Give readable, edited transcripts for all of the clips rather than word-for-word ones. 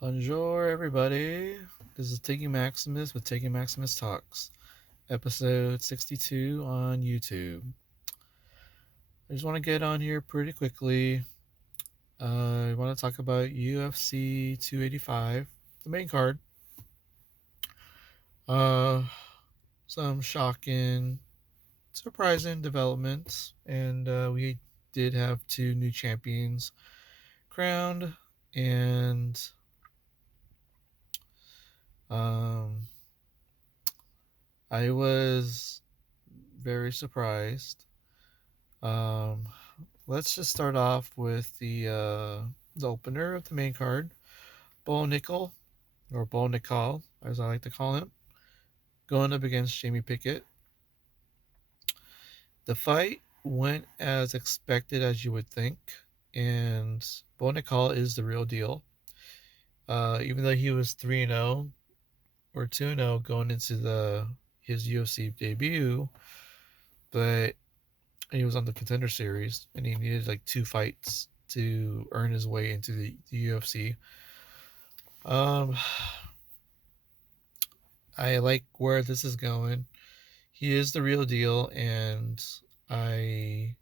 Bonjour, everybody. This is Tiggy Maximus with Tiggy Maximus Talks, episode 62 on YouTube. I just want to get on here pretty quickly. I want to talk about UFC 285, the main card. Uh, some shocking, surprising developments, and we did have two new champions crowned, and um, I was very surprised. Um, let's just start off with the opener of the main card, Bo Nickel, or Bo Nickel, as I like to call him, going up against Jamie Pickett. The fight went as expected as you would think, and Bo Nickel is the real deal. Even though he was 3-0 or 2-0 going into the his UFC debut, but he was on the Contender Series and he needed like two fights to earn his way into the UFC. Um, I like where this is going. He is the real deal, and I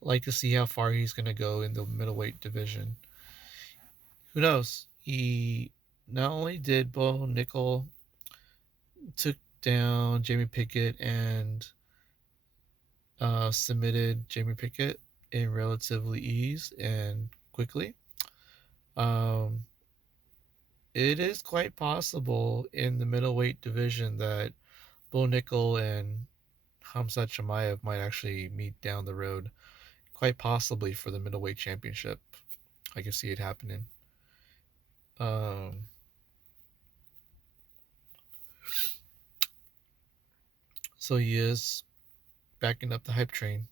like to see how far he's going to go in the middleweight division. Who knows? He not only did Bo Nickel took down Jamie Pickett and submitted Jamie Pickett in relatively ease and quickly. Um, it is quite possible in the middleweight division that Bo Nickel and Hamzat Chimaev might actually meet down the road, quite possibly for the middleweight championship. I can see it happening. Um, so he is backing up the hype train.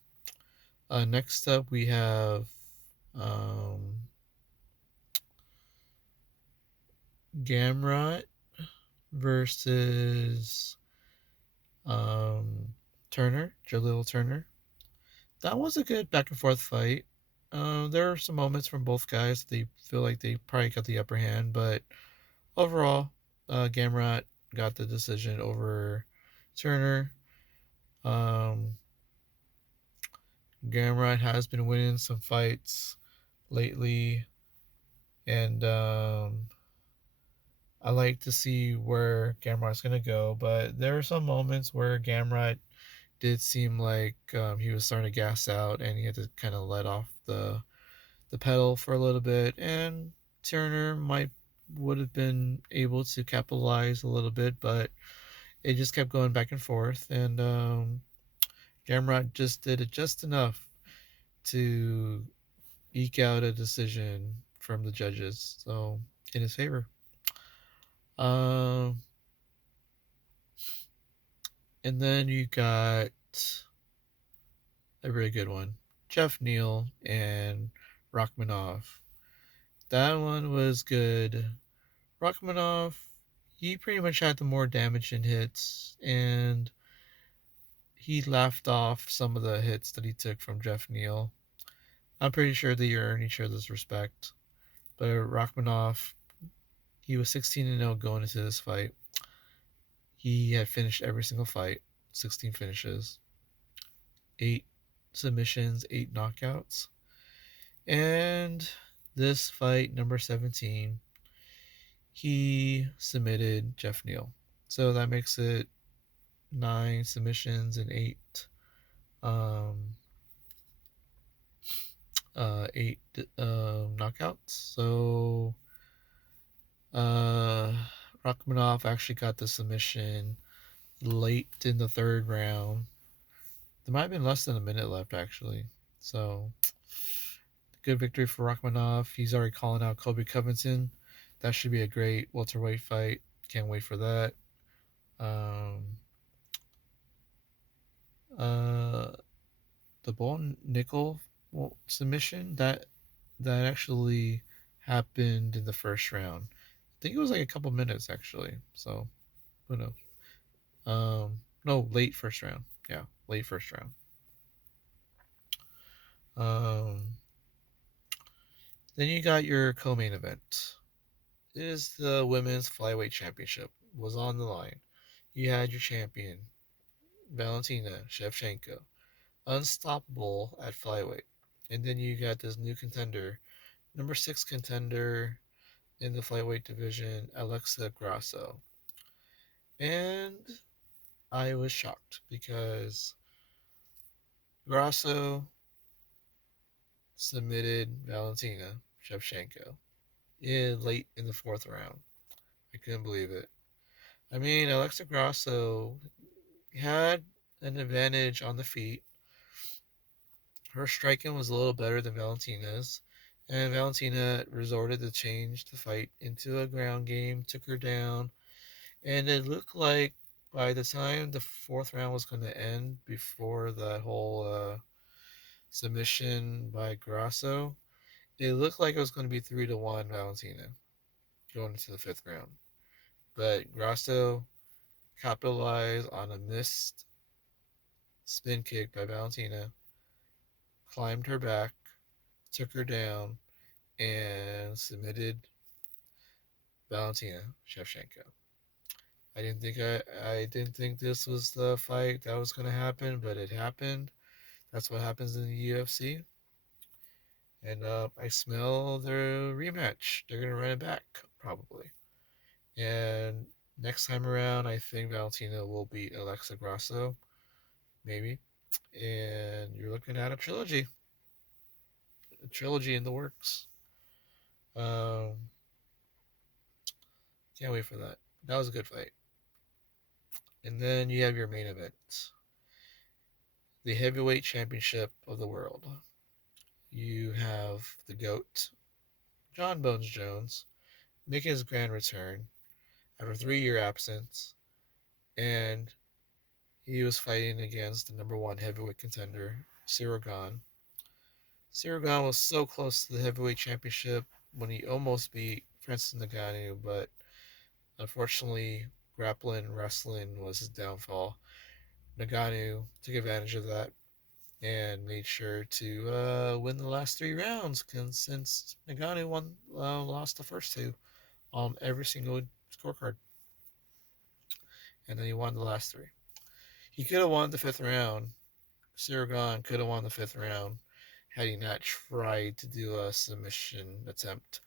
Next up, we have um, Gamrot versus um, Turner, Jalil Turner. That was a good back and forth fight. There are some moments from both guys. They feel like they probably got the upper hand, but overall, Gamrot got the decision over Turner. Um, Gamrot has been winning some fights lately, and I like to see where Gamrot's going to go. But there are some moments where Gamrot did seem like he was starting to gas out, and he had to kind of let off the pedal for a little bit, and Turner might would have been able to capitalize a little bit, but it just kept going back and forth, and Gamrot just did it just enough to eke out a decision from the judges, so in his favor. Um, and then you got a very good one, Jeff Neal and Rachmanov. That one was good. Rachmanov, he pretty much had the more damage in hits, and he laughed off some of the hits that he took from Jeff Neal. I'm pretty sure they earned each other's respect. But Rachmanov, he was 16-0 going into this fight. He had finished every single fight, 16 finishes, 8 submissions, 8 knockouts. And this fight, number 17, he submitted Jeff Neal. So that makes it 9 submissions and 8 um, 8 knockouts. So uh, Rachmanov actually got the submission late in the third round. There might have been less than a minute left, actually. So, good victory for Rachmanov. He's already calling out Kobe Covington. That should be a great welterweight fight. Can't wait for that. Um, uh, the Bone Nickel submission that actually happened in the first round. I think it was like a couple minutes actually. So who knows? No, late first round. Yeah, late first round. Um, then you got your co-main event. it is the women's flyweight championship was on the line. You had your champion, Valentina Shevchenko, unstoppable at flyweight. And then you got this new contender, number 6 contender in the flyweight division, Alexa Grasso. And I was shocked because Grasso submitted Valentina Shevchenko late in the fourth round. I couldn't believe it. I mean, Alexa Grasso had an advantage on the feet. Her striking was a little better than Valentina's, and Valentina resorted to change the fight into a ground game, took her down, and it looked like by the time the fourth round was going to end, before that whole submission by Grasso, it looked like it was going to be 3-1 Valentina going into the fifth round. But Grasso capitalized on a missed spin kick by Valentina, climbed her back, took her down, and submitted Valentina Shevchenko. I didn't think this was the fight that was going to happen, but it happened. That's what happens in the UFC. And I smell the rematch. They're going to run it back, probably. And next time around, I think Valentina will beat Alexa Grasso, maybe. And you're looking at a trilogy in the works. Um, can't wait for that. That was a good fight. And then you have your main event, the heavyweight championship of the world. You have the GOAT, John Bones Jones, making his grand return after a 3-year absence, and he was fighting against the number one heavyweight contender, Cyril Gane. Cyril Gane was so close to the heavyweight championship when he almost beat Francis Ngannou, but unfortunately, grappling and wrestling was his downfall. Ngannou took advantage of that and made sure to win the last 3 rounds, since Ngannou lost the first two on every single scorecard, and then he won the last three. He could have won the fifth round. Cyril Gane could have won the fifth round had he not tried to do a submission attempt,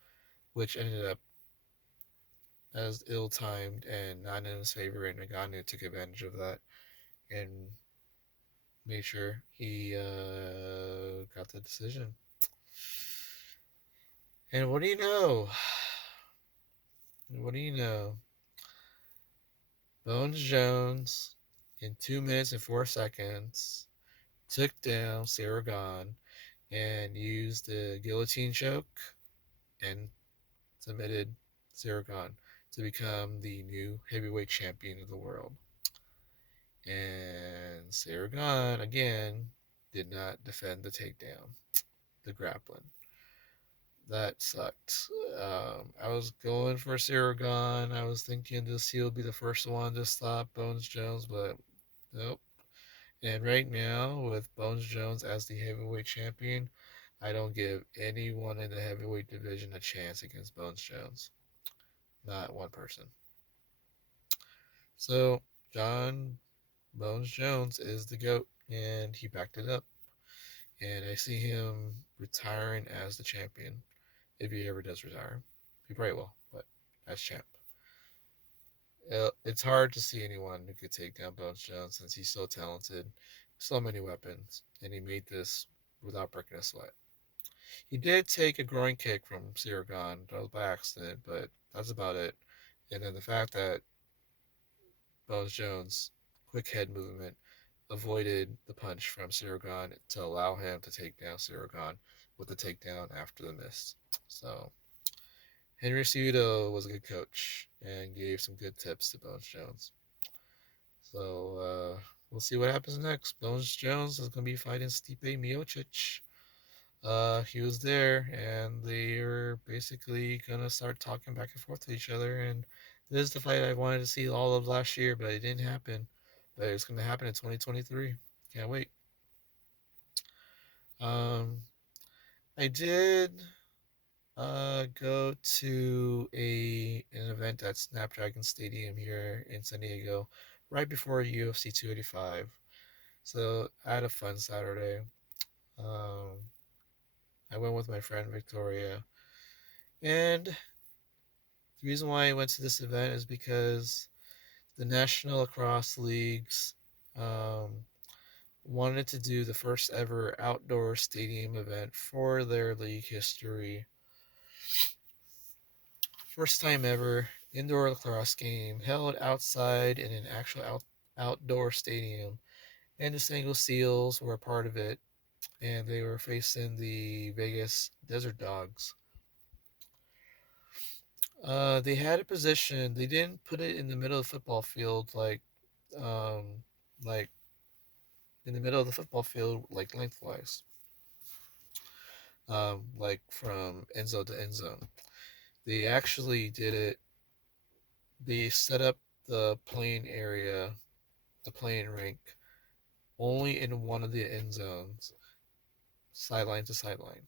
which ended up as ill-timed and not in his favor, and Ngannou took advantage of that and made sure he got the decision. And what do you know? What do you know? Bones Jones, in 2 minutes and 4 seconds, took down Cyril Gane and used the guillotine choke and submitted Cyril Gane to become the new heavyweight champion of the world. And Cyril Gane, again, did not defend the takedown, the grappling. That sucked. I was going for Cyril Gane. I was thinking he'll be the first one to stop Bones Jones, but nope. And right now, with Bones Jones as the heavyweight champion, I don't give anyone in the heavyweight division a chance against Bones Jones. Not one person. So, John Bones Jones is the GOAT, and he backed it up. And I see him retiring as the champion, if he ever does retire. He probably will, but as champ. It's hard to see anyone who could take down Bones Jones since he's so talented, so many weapons, and he made this without breaking a sweat. He did take a groin kick from Cyril Gane, that was by accident, but that's about it. And then the fact that Bones Jones, quick head movement, avoided the punch from Cyril Gane to allow him to take down Cyril Gane with the takedown after the miss. So Henry Cejudo was a good coach and gave some good tips to Bones Jones. So we'll see what happens next. Bones Jones is going to be fighting Stipe Miocic. He was there, and they were basically gonna start talking back and forth to each other. And this is the fight I wanted to see all of last year, but it didn't happen. But it's gonna happen in 2023. Can't wait. Um, I did Go to an event at Snapdragon Stadium here in San Diego, right before UFC 285. So I had a fun Saturday. Um, I went with my friend Victoria, and the reason why I went to this event is because the National Lacrosse Leagues um, wanted to do the first ever outdoor stadium event for their league history. First time ever indoor lacrosse game held outside in an actual outdoor stadium, and the St. Seals were a part of it, and they were facing the Vegas Desert Dogs. They had a position. They didn't put it in the middle of the football field, um, like in the middle of the football field, like lengthwise, like from end zone to end zone. They actually did it. They set up the playing area, the playing rink, only in one of the end zones, sideline to sideline,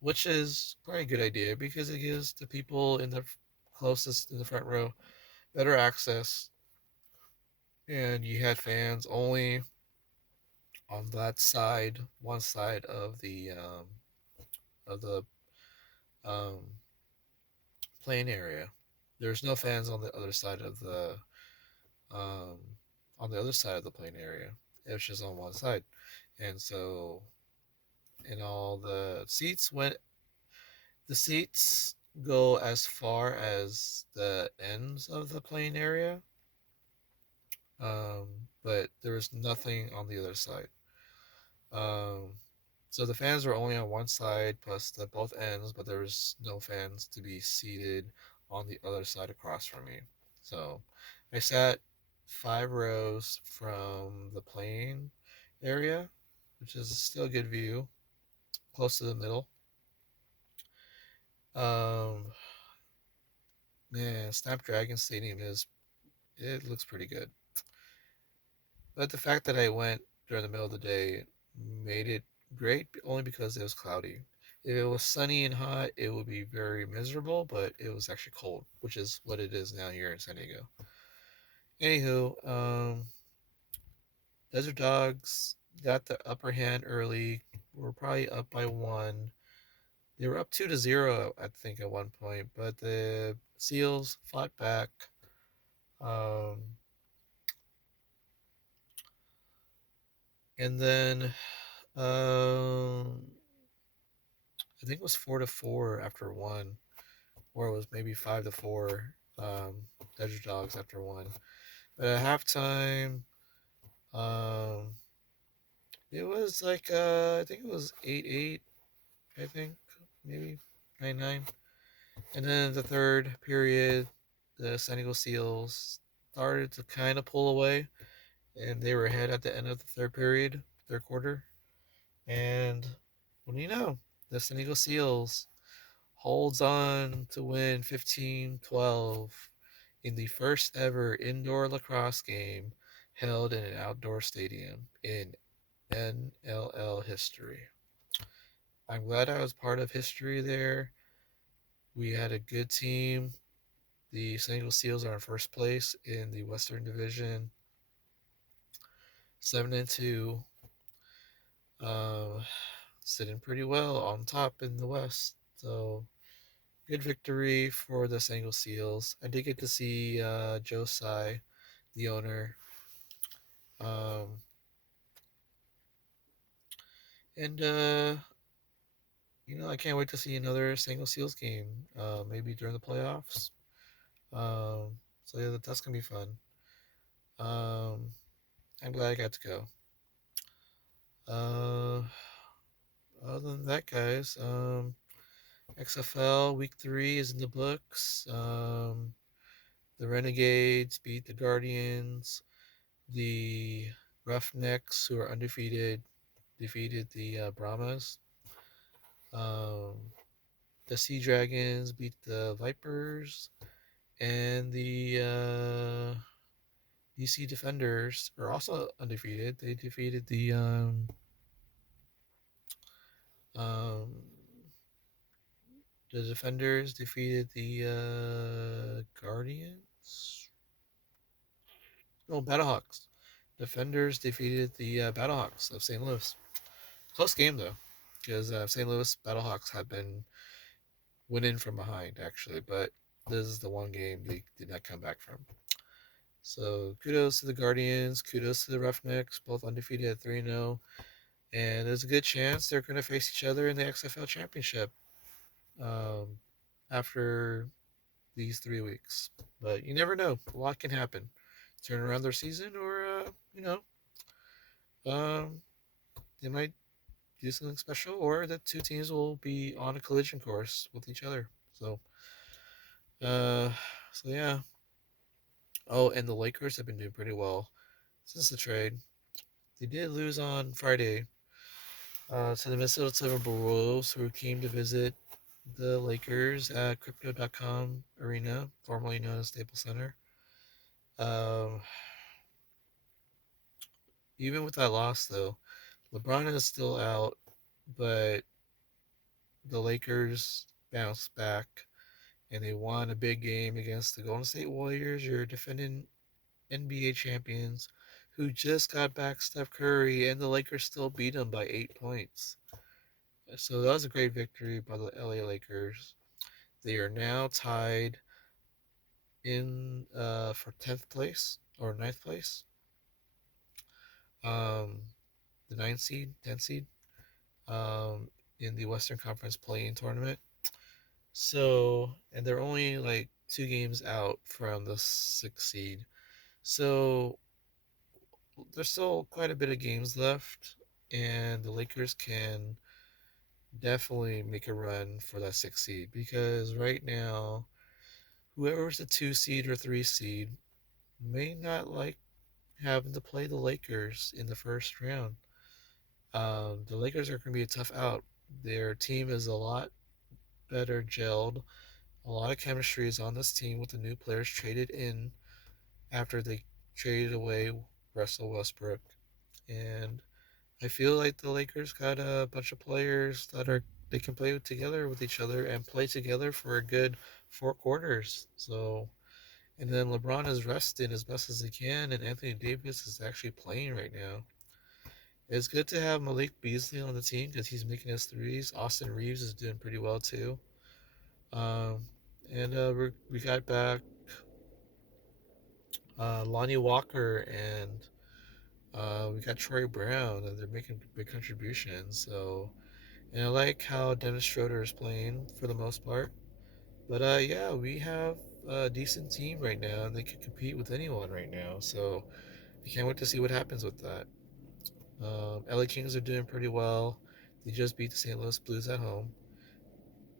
which is probably a good idea because it gives the people in the closest in the front row better access. And you had fans only on that side, one side of the um, playing area. There's no fans on the other side of um, the playing area. It was just on one side, and so and all the seats go as far as the ends of the playing area, but there was nothing on the other side. Um, so the fans were only on one side plus the both ends, but there was no fans to be seated on the other side across from me. So I sat 5 rows from the playing area, which is still a good view, close to the middle. Um, Man, Snapdragon Stadium is it looks pretty good. But the fact that I went during the middle of the day made it great only because it was cloudy. If it was sunny and hot, it would be very miserable, but it was actually cold, which is what it is now here in San Diego. Anywho, Desert Dogs got the upper hand early. We're probably up by one. They were up 2-0, I think, at one point, but the Seals fought back. Um, and then I think it was 4-4 after one, or it was maybe 5-4. Desert Dogs after one. But at halftime, um, it was like I think it was 8-8. I think maybe 9-9. And then the third period, the San Diego Seals started to kind of pull away, and they were ahead at the end of the third period, third quarter. And what do you know? The San Diego Seals holds on to win 15-12 in the first ever indoor lacrosse game held in an outdoor stadium in NLL history. I'm glad I was part of history there. We had a good team. The San Diego Seals are in first place in the Western Division, 7-2, uh, sitting pretty well on top in the West. So good victory for the San Diego Seals. I did get to see Joe Tsai, the owner, um, and I can't wait to see another San Diego Seals game. Maybe during the playoffs. So yeah, that's gonna be fun. Um, I'm glad I got to go. Uh, Other than that, guys, XFL Week 3 is in the books. The Renegades beat the Guardians. The Roughnecks, who are undefeated, defeated the Brahmas. Um, the Sea Dragons beat the Vipers. And the DC Defenders are also undefeated. They defeated the um, The Defenders defeated the Guardians. No, Battlehawks. Defenders defeated the Battlehawks of St. Louis. Close game though, because St. Louis Battlehawks have been winning from behind actually, but this is the one game they did not come back from. So kudos to the Guardians, kudos to the Roughnecks, both undefeated at 3-0. And there's a good chance they're going to face each other in the XFL Championship um, after these 3 weeks. But you never know; a lot can happen. Turn around their season, or um, they might do something special, or the two teams will be on a collision course with each other. Uh, so yeah. Oh, and the Lakers have been doing pretty well since the trade. They did lose on Friday to the Minnesota Timberwolves, who came to visit the Lakers at Crypto.com Arena, formerly known as Staples Center. Um, Even with that loss, though, LeBron is still out, but the Lakers bounced back and they won a big game against the Golden State Warriors, your defending NBA champions, who just got back Steph Curry, and the Lakers still beat them by 8 points. So that was a great victory by the LA Lakers. They are now tied in for 10th place or ninth place. Um, the 9th seed, 10th seed in the Western Conference playing tournament. So, and they're only like 2 games out from the 6th seed. So, there's still quite a bit of games left, and the Lakers can definitely make a run for that 6th seed because right now, whoever's the 2 seed or 3 seed may not like having to play the Lakers in the first round. The Lakers are going to be a tough out. Their team is a lot better gelled. A lot of chemistry is on this team with the new players traded in after they traded away Russell Westbrook. And I feel like the Lakers got a bunch of players that are they can play together with each other and play together for a good 4 quarters. So, and then LeBron is resting as best as he can, and Anthony Davis is actually playing right now. It's good to have Malik Beasley on the team because he's making his threes. Austin Reeves is doing pretty well too. Um, and we got back Lonnie Walker and we got Troy Brown, and they're making big contributions. So, and I like how Dennis Schroeder is playing for the most part. But yeah, we have a decent team right now, and they can compete with anyone right now. So I can't wait to see what happens with that. LA Kings are doing pretty well. They just beat the St. Louis Blues at home.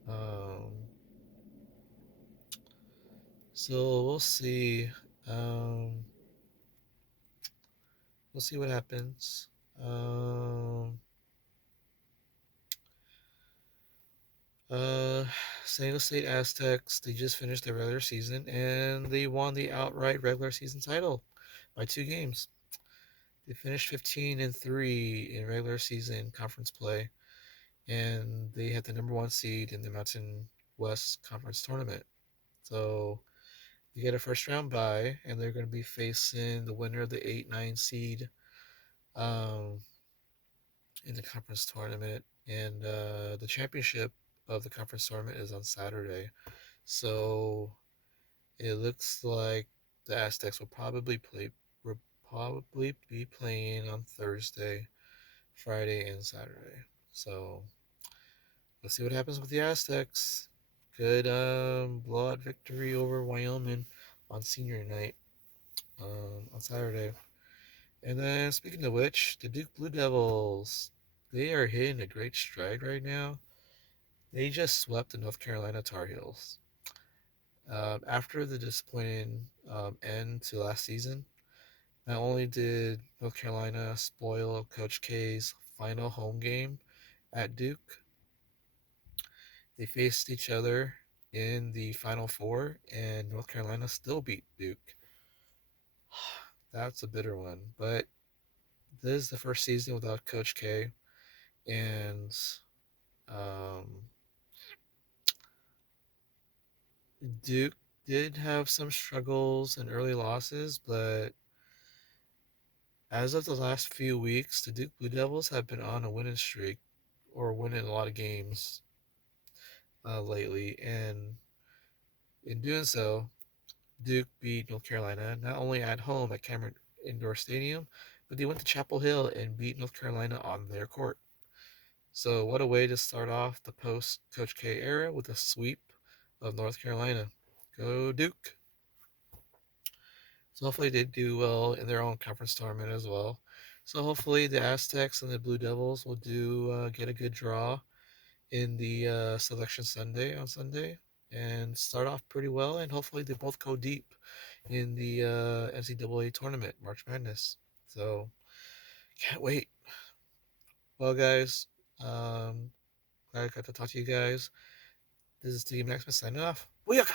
Um, so we'll see. Um, we'll see what happens. Um, uh, San Diego State Aztecs, they just finished their regular season and they won the outright regular season title by 2 games. They finished 15-3 in regular season conference play, and they had the number 1 seed in the Mountain West Conference tournament. So they get a first round bye, and they're going to be facing the winner of the 8-9 seed um, in the conference tournament. And the championship of the conference tournament is on Saturday. So it looks like the Aztecs will probably be playing on Thursday, Friday, and Saturday. So let's see what happens with the Aztecs. Good blowout victory over Wyoming on senior night on Saturday. And then speaking of which, the Duke Blue Devils, they are hitting a great stride right now. They just swept the North Carolina Tar Heels. After the disappointing end to last season, not only did North Carolina spoil Coach K's final home game at Duke, they faced each other in the Final Four, and North Carolina still beat Duke. That's a bitter one, but this is the first season without Coach K, and um, Duke did have some struggles and early losses, but as of the last few weeks, the Duke Blue Devils have been on a winning streak or winning a lot of games lately. And in doing so, Duke beat North Carolina not only at home at Cameron Indoor Stadium, but they went to Chapel Hill and beat North Carolina on their court. So, what a way to start off the post Coach K era with a sweep of North Carolina. Go Duke! So, hopefully, they do well in their own conference tournament as well. So, hopefully, the Aztecs and the Blue Devils will do get a good draw in the Selection Sunday on Sunday and start off pretty well. And hopefully, they both go deep in the NCAA tournament, March Madness. So, can't wait. Well, guys, glad I got to talk to you guys. This is Tiggy Maximus signing off. Booyaka!